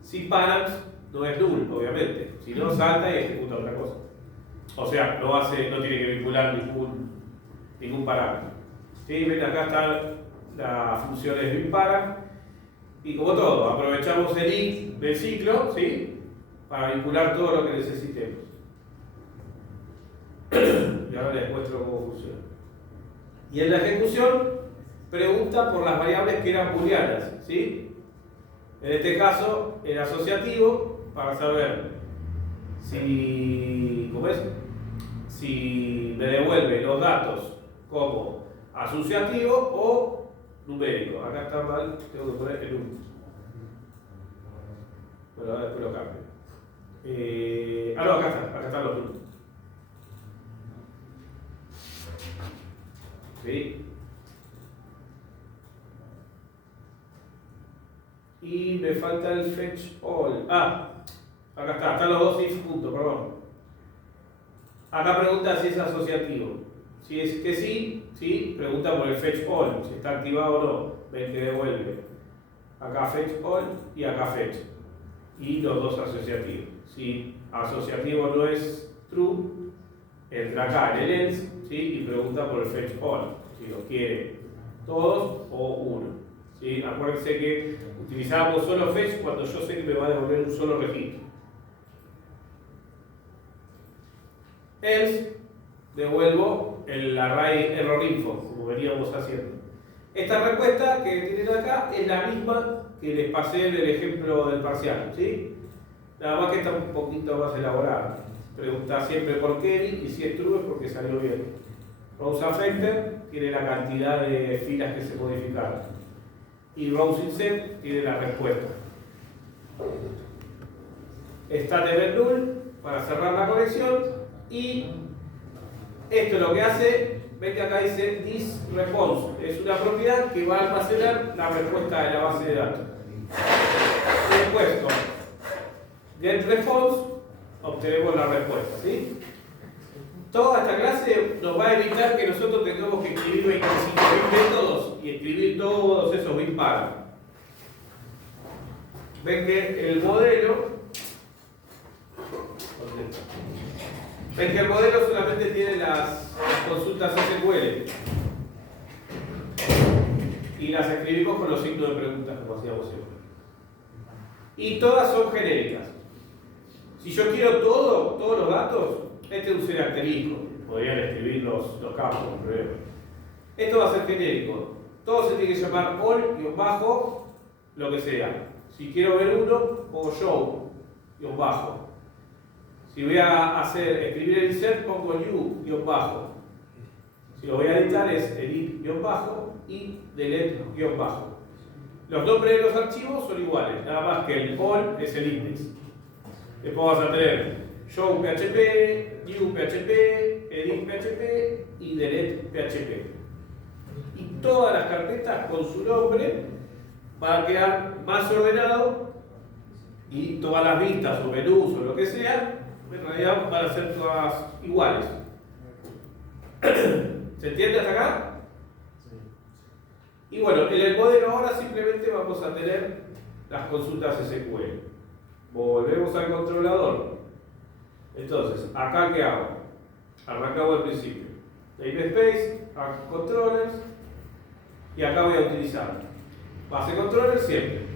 Si params no es null, obviamente. Si no, salta y ejecuta otra cosa. O sea, no tiene que vincular ningún parámetro. ¿Sí? Ven, acá están las funciones bitparam. Y como todo, aprovechamos el if del ciclo, ¿sí? Para vincular todo lo que necesitemos. Y ahora les muestro cómo funciona. Y en la ejecución pregunta por las variables que eran booleanas, ¿sí? En este caso, el asociativo, para saber si me devuelve los datos como asociativo o numérico. Acá está mal, tengo que poner el 1. Bueno, ahora después lo cambio. No, acá están los números. ¿Sí? Y me falta el fetch all. Acá están los dos if juntos, perdón. Acá pregunta si es asociativo. Si es que sí, pregunta por el fetch all, si está activado o no. Ven que devuelve. Acá fetch all y acá fetch. Y los dos asociativos. Si asociativo no es true, entra acá en el else, ¿sí? Y pregunta por el fetch all, si los quiere todos o uno. ¿Sí? Acuérdense que utilizábamos solo fetch cuando yo sé que me va a devolver un solo registro. Else, devuelvo el array error info, como veníamos haciendo. Esta respuesta que tienen acá es la misma que les pasé del ejemplo del parcial, ¿sí? Nada más que está un poquito más elaborada. Pregunta siempre por query y si es true es porque salió bien. Rows affected tiene la cantidad de filas que se modificaron. Y rows inset tiene la respuesta. Stat event null para cerrar la conexión. Y esto lo que hace, ven que acá dice this response, es una propiedad que va a almacenar la respuesta de la base de datos. Después con get response obtenemos la respuesta, ¿sí? Toda esta clase nos va a evitar que nosotros tengamos que escribir 25.000 métodos y escribir todos esos bit params. Ven que el modelo solamente tiene las consultas SQL y las escribimos con los signos de preguntas, como hacíamos siempre. Y todas son genéricas. Si yo quiero todos los datos, este es un ser asterisco. Podrían escribir los campos, no problema. Esto va a ser genérico. Todo se tiene que llamar all, bajo, lo que sea. Si quiero ver uno, pongo show, bajo. Si voy a escribir el insert, pongo you, bajo. Si lo voy a editar es edit, bajo y delete, bajo. Los nombres de los archivos son iguales, nada más que el all es el index. Después vas a tener show PHP, new PHP, edit PHP y delete PHP. Y todas las carpetas con su nombre van a quedar más ordenado y todas las vistas o menús o lo que sea, en realidad van a ser todas iguales. ¿Se entiende hasta acá? Y bueno, en el modelo ahora simplemente vamos a tener las consultas SQL. Volvemos al controlador. Entonces, acá ¿qué hago? Arrancamos al principio. Namespace, controllers, y acá voy a utilizar base controller siempre.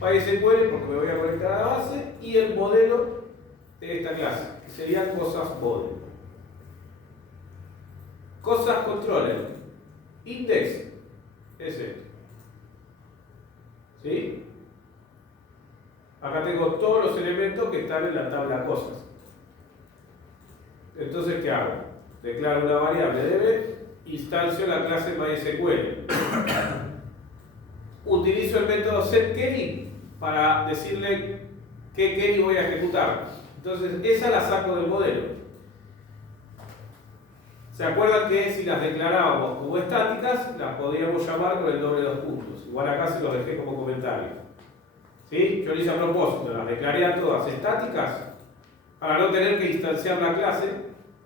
MySQL porque me voy a conectar a la base y el modelo de esta clase, que serían cosas model. Cosas controller. Index es esto. ¿Sí? Acá tengo todos los elementos que están en la tabla cosas. Entonces, ¿qué hago? Declaro una variable db, instancio la clase MySQL. Utilizo el método setQuery para decirle qué query voy a ejecutar. Entonces, esa la saco del modelo. ¿Se acuerdan que si las declarábamos como estáticas, las podíamos llamar con el doble de dos puntos? Igual acá se los dejé como comentario. ¿Sí? Yo lo hice a propósito, las declaré a todas estáticas para no tener que instanciar la clase.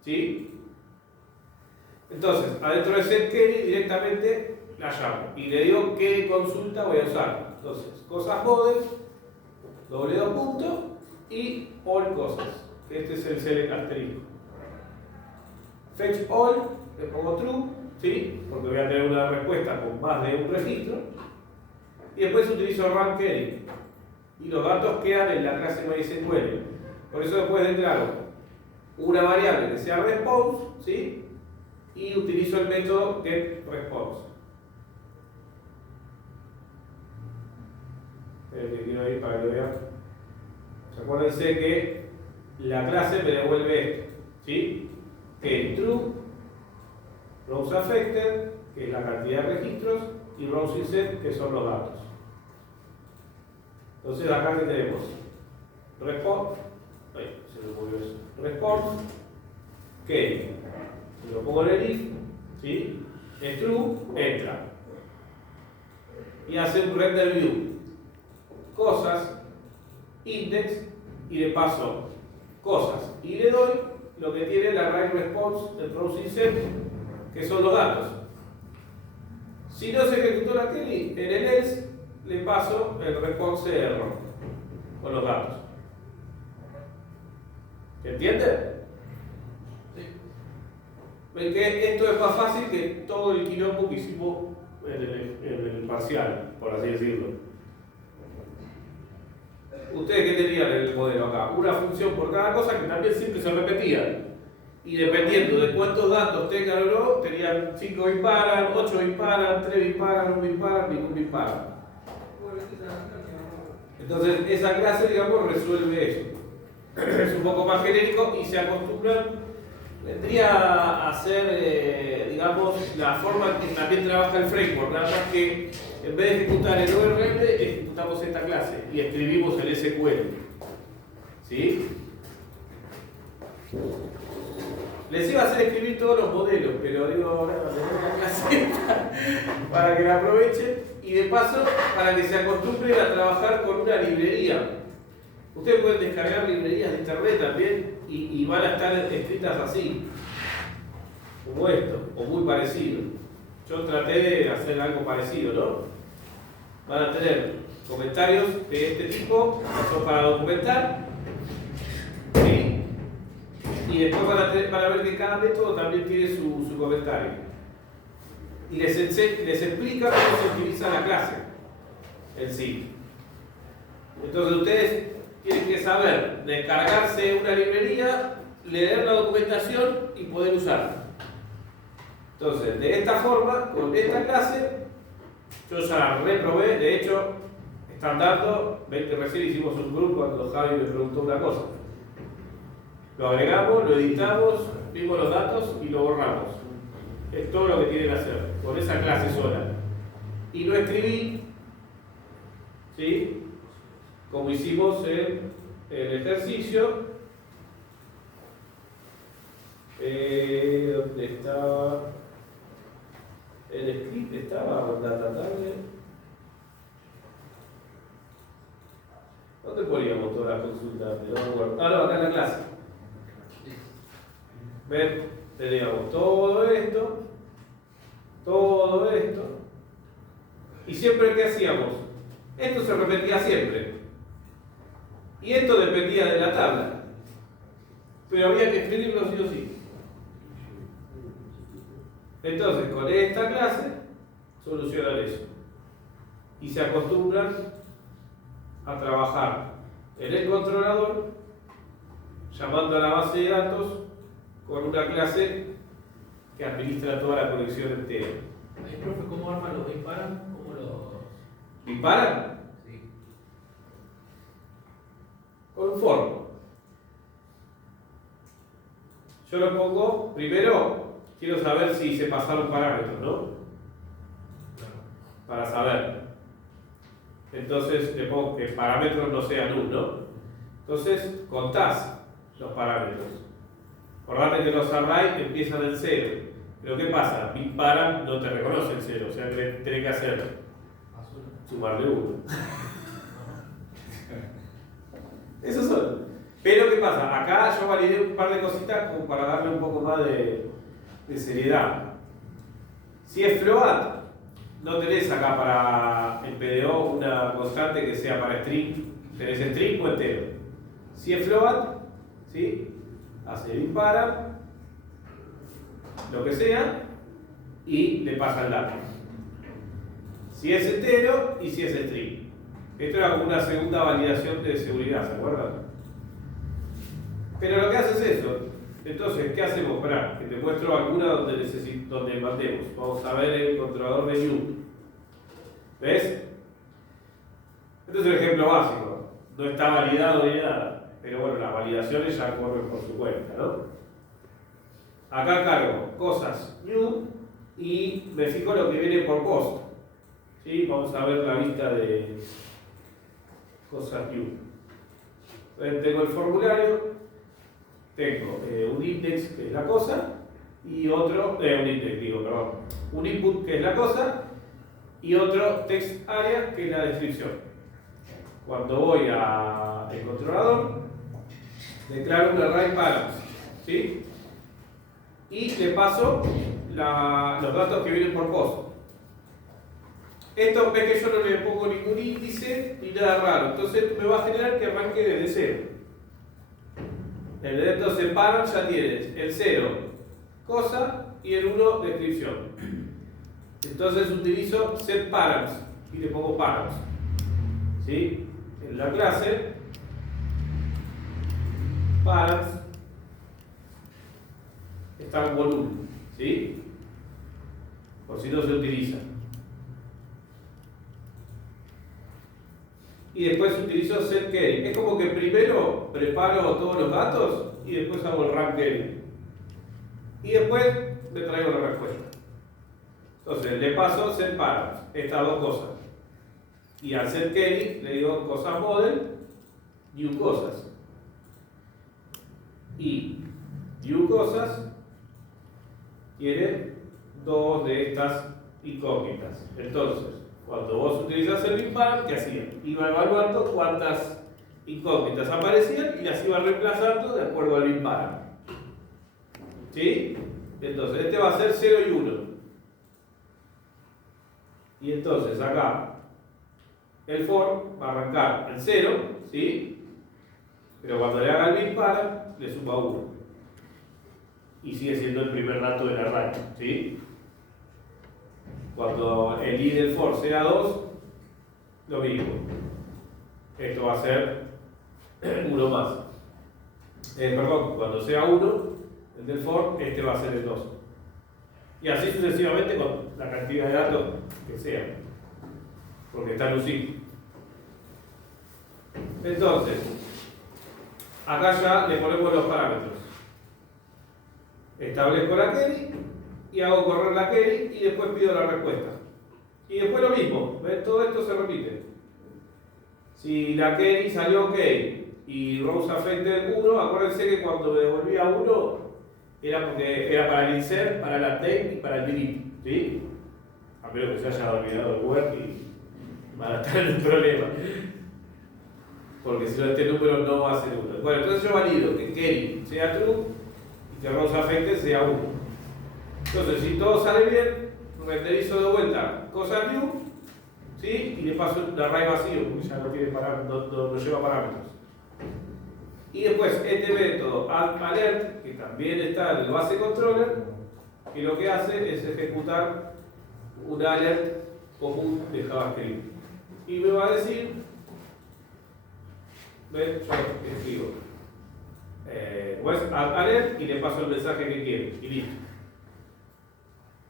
¿Sí? Entonces, adentro de setQuery directamente la llamo y le digo qué consulta voy a usar. Entonces, cosas model, doble dos puntos y all cosas, que este es el select asterisco. Fetch all, le pongo true, ¿sí? Porque voy a tener una respuesta con más de un registro. Y después utilizo run query. Y los datos quedan en la clase MySQL. Por eso después declaro una variable que sea response, ¿sí? Y utilizo el método getResponse. Que quiero ahí para que vean. Acuérdense que la clase me devuelve esto, ¿sí? Que es true, rows affected, que es la cantidad de registros, y rows inset, que son los datos. Entonces acá que tenemos response, se me movió eso, response, que lo pongo en el if, ¿sí? Es true, entra. Y hace un render view. Cosas, index, y de paso cosas. Y le doy lo que tiene la array response del browser set, que son los datos. Si no se ejecutó la query, en el else le paso el response error con los datos. ¿Se entiende? Sí. Ven que esto es más fácil que todo el quilombo que hicimos en el parcial, por así decirlo. ¿Ustedes qué tenían en el modelo acá? Una función por cada cosa que también siempre se repetía. Y dependiendo de cuántos datos tengan o no, tenían 5 disparan, 8 disparan, 3 disparan, 1 disparan, ningún disparan. Entonces, esa clase, digamos, resuelve eso. Es un poco más genérico y se acostumbran. Vendría a ser, digamos, la forma en que también trabaja el framework, nada más que en vez de ejecutar el URL, ejecutamos esta clase y escribimos el SQL. ¿Sí? Les iba a hacer escribir todos los modelos, pero digo, ahora vamos a tener una clase para que la aprovechen y de paso para que se acostumbren a trabajar con una librería. Ustedes pueden descargar librerías de internet también y van a estar escritas así, como esto, o muy parecido. Yo traté de hacer algo parecido, ¿no? Van a tener comentarios de este tipo, que son para documentar, ¿sí? Y después van a ver que cada método también tiene su comentario. Y les explica cómo se utiliza la clase en sí. Entonces ustedes tienen que saber descargarse una librería, leer la documentación y poder usarla. Entonces, de esta forma, con esta clase, yo ya la reprobé. De hecho, están dando, ven que recién hicimos un grupo cuando Javi me preguntó una cosa. Lo agregamos, lo editamos, vimos los datos y lo borramos. Es todo lo que tienen que hacer, con esa clase sola. Y lo escribí, ¿sí? Como hicimos en el ejercicio. ¿Dónde estaba? El script estaba data table. ¿Dónde poníamos todas las consultas? No me acuerdo. Ah, no, acá en la clase. Ven, teníamos todo esto, y siempre ¿qué hacíamos? Esto se repetía siempre. Y esto dependía de la tabla. Pero había que escribirlo sí o sí. Entonces, con esta clase, solucionan eso. Y se acostumbran a trabajar en el controlador, llamando a la base de datos con una clase que administra toda la conexión entera. Ahí, profe, ¿cómo arman los disparan? ¿Cómo los...? ¿Disparan? Sí. Con un for. Yo lo pongo, primero quiero saber si se pasaron parámetros, ¿no? Claro. Para saber. Entonces le pongo que parámetros no sean 1, ¿no? Entonces contás los parámetros. Acordate que los arrays empiezan en 0. Pero ¿qué pasa? BitParam no te reconoce el 0, o sea que tenés que hacer Azul. sumarle 1. Esos son. Pero ¿qué pasa? Acá yo validé un par de cositas como para darle un poco más de seriedad. Si es float, no tenés acá para el PDO una constante que sea para string, tenés string o entero. Si es float, ¿sí? Hace BitParam, lo que sea, y le pasa el dato. Si es entero y si es string. Esto era como una segunda validación de seguridad, ¿se acuerdan? Pero lo que hace es eso. Entonces, ¿qué hacemos? Esperá, que te muestro alguna donde mandemos. Vamos a ver el controlador de new. ¿Ves? Este es el ejemplo básico. No está validado ni nada. Pero bueno, las validaciones ya corren por su cuenta, ¿no? Acá cargo cosas new y me fijo lo que viene por post. ¿Sí? Vamos a ver la lista de cosas new. Entonces, tengo el formulario, tengo un index que es la cosa y otro, un input que es la cosa y otro text area que es la descripción. Cuando voy al controlador, declaro un array params, ¿sí? Y le paso los datos que vienen por post. Esto ves que yo no le pongo ningún índice ni nada raro, entonces me va a generar que arranque desde 0. El de estos separan, ya tienes el 0, cosa, y el 1, descripción. Entonces utilizo setParams y le pongo params. ¿Sí? En la clase, params está en volumen. ¿Sí? Por si no se utiliza. Y después utilizo setQuery. Es como que primero preparo todos los datos y después hago el run query. Y después le traigo la respuesta. Entonces le paso setParams, estas dos cosas. Y al setQuery le digo cosas model, new cosas. Y new cosas tiene dos de estas incógnitas. Entonces, cuando vos utilizás el BitParam, ¿qué hacía? Iba evaluando cuántas incógnitas aparecían y las iba reemplazando de acuerdo al BitParam. ¿Sí? Entonces, este va a ser 0 y 1. Y entonces, acá, el for va a arrancar en 0, ¿sí? Pero cuando le haga el BitParam, le suma 1. Y sigue siendo el primer dato del array, ¿sí? Cuando el i del for sea 2, lo mismo. Esto va a ser 1 más. Perdón, cuando sea 1, el del for, este va a ser el 2. Y así sucesivamente con la cantidad de datos que sea. Porque está en un ciclo. Entonces, acá ya le ponemos los parámetros. Establezco la query y hago correr la query y después pido la respuesta. Y después lo mismo, ¿ven? Todo esto se repite. Si la query salió ok y rows affected 1, acuérdense que cuando me devolvía 1 era porque era para el insert, para el update y para el delete, ¿sí? A menos que se haya olvidado el work y van a estar en el problema. Porque si no, este número no va a ser 1. Bueno, entonces yo valido que query sea true y que rows affected sea 1. Entonces, si todo sale bien, renderizo de vuelta cosas new ¿sí? Y le paso un array vacío, porque ya no, tiene no lleva parámetros. Y después este método add-alert, que también está en el base controller, que lo que hace es ejecutar un alert común de JavaScript. Y me va a decir, ¿ven? Yo escribo pues add-alert y le paso el mensaje que quiero, y listo.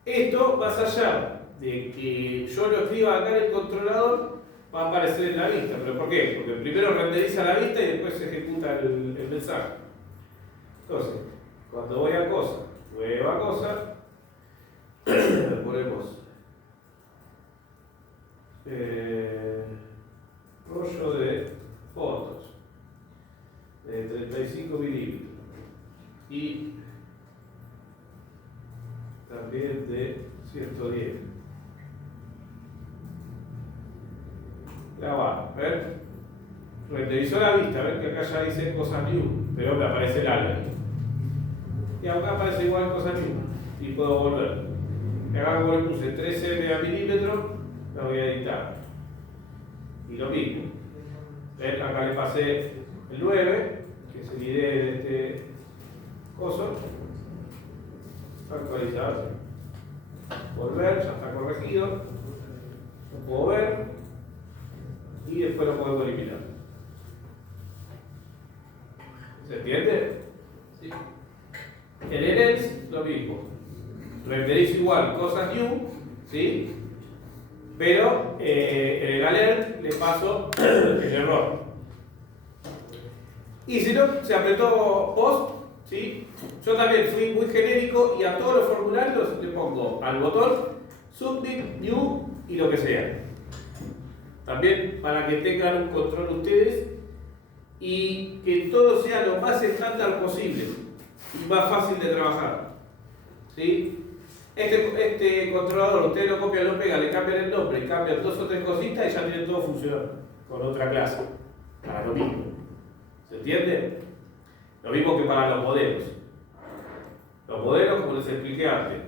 Esto, más allá de que yo lo escriba acá en el controlador, va a aparecer en la vista. ¿Pero por qué? Porque primero renderiza la vista y después se ejecuta el mensaje. Entonces, cuando voy a cosa, nueva cosa, ponemos rollo de fotos de 35 milímetros y también de 110. Grabar, ¿ver? Renderizó la vista, ¿ver? Que acá ya dice cosa new, pero me aparece el alert. Y acá aparece igual cosa new. Y puedo volver. Acá como le puse 13 milímetros, la voy a editar. Y lo mismo. ¿Ven? Acá le pasé el 9, que es el ID de este coso. Actualizar. Volver, ya está corregido. Lo puedo ver. Y después lo podemos eliminar. ¿Se entiende? Sí. En el else lo mismo. Renderizo igual cosas new, ¿sí? Pero en el alert le paso el error. Y si no, se apretó post, ¿sí? Yo también fui muy genérico y a todos los formularios le pongo al botón submit, new y lo que sea. También para que tengan un control ustedes y que todo sea lo más estándar posible y más fácil de trabajar. ¿Sí? Este controlador, ustedes lo copian, lo pegan, le cambian el nombre, cambian 2 o 3 cositas y ya tienen todo funcionando con otra clase. Para lo mismo. ¿Se entiende? Lo mismo que para los modelos. Los modelos, como les expliqué antes,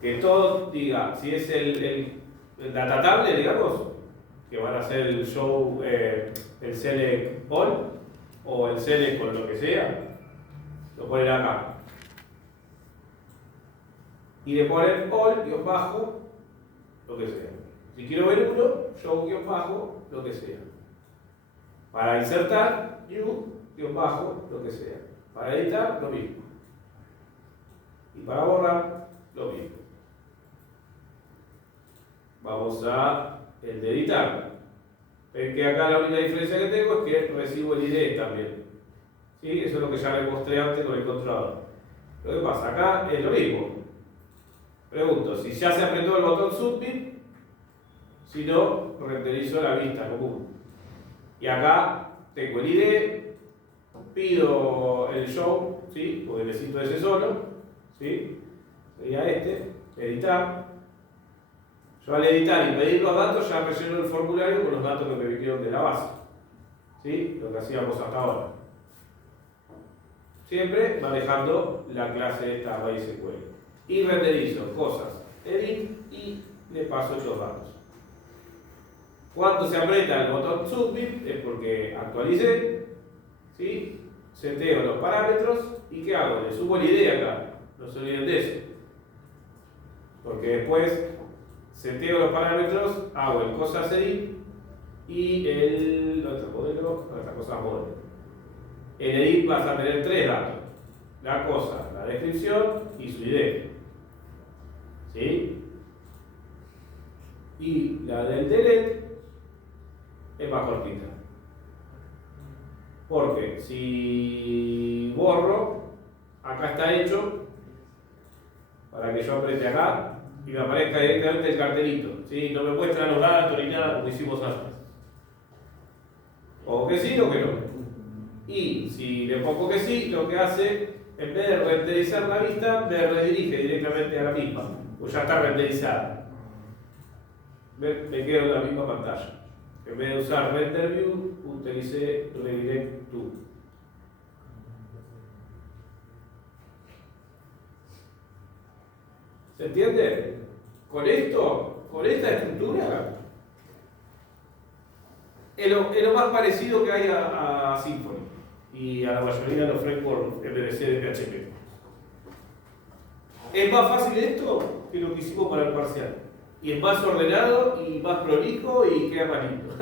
que todo diga, si es el data table, digamos, que van a hacer el show, el select all o el select con lo que sea, lo ponen acá. Y le ponen all, guión bajo, lo que sea. Si quiero ver uno, show, guión bajo, lo que sea. Para insertar, new, guión bajo, lo que sea. Para editar, lo mismo. Y para borrar, lo mismo. Vamos a el de editar. Ven que acá la única diferencia que tengo es que recibo el ID también. ¿Sí? Eso es lo que ya les mostré antes con el controlador. Lo que pasa acá es lo mismo. Pregunto, si ya se apretó el botón submit, si no, renderizo la vista común. Y acá tengo el ID, pido el show, ¿sí? Porque necesito ese solo, ¿sí? Sería este, editar. Yo al editar y pedir los datos ya relleno el formulario con los datos que me vinieron de la base. ¿Sí? Lo que hacíamos hasta ahora. Siempre manejando la clase de esta MySQL. Y renderizo cosas, edit y le paso los datos. Cuando se aprieta el botón submit es porque actualicé, ¿sí? Seteo los parámetros y ¿qué hago? Le subo el ID acá, no se olviden de eso. Porque después seteo los parámetros, hago el cosas edit y el otro modelo, otra cosa modelo. En edit vas a tener 3 datos: la cosa, la descripción y su ID. ¿Sí? Y la del delete es más cortita. Porque si borro, acá está hecho para que yo apriete acá y me aparezca directamente el cartelito. ¿Sí? No me muestra los datos ni nada como hicimos antes. O que sí o que no. Y si le pongo que sí, lo que hace, en vez de renderizar la vista, me redirige directamente a la misma. Pues ya está renderizada. Me quedo en la misma pantalla. En vez de usar render view, utilicé redirect to. ¿Se entiende? Con esto, con esta estructura, es lo más parecido que hay a Symfony y a la mayoría de los frameworks MVC de PHP. Es más fácil esto que lo que hicimos para el parcial. Y es más ordenado y más prolijo y queda más lindo.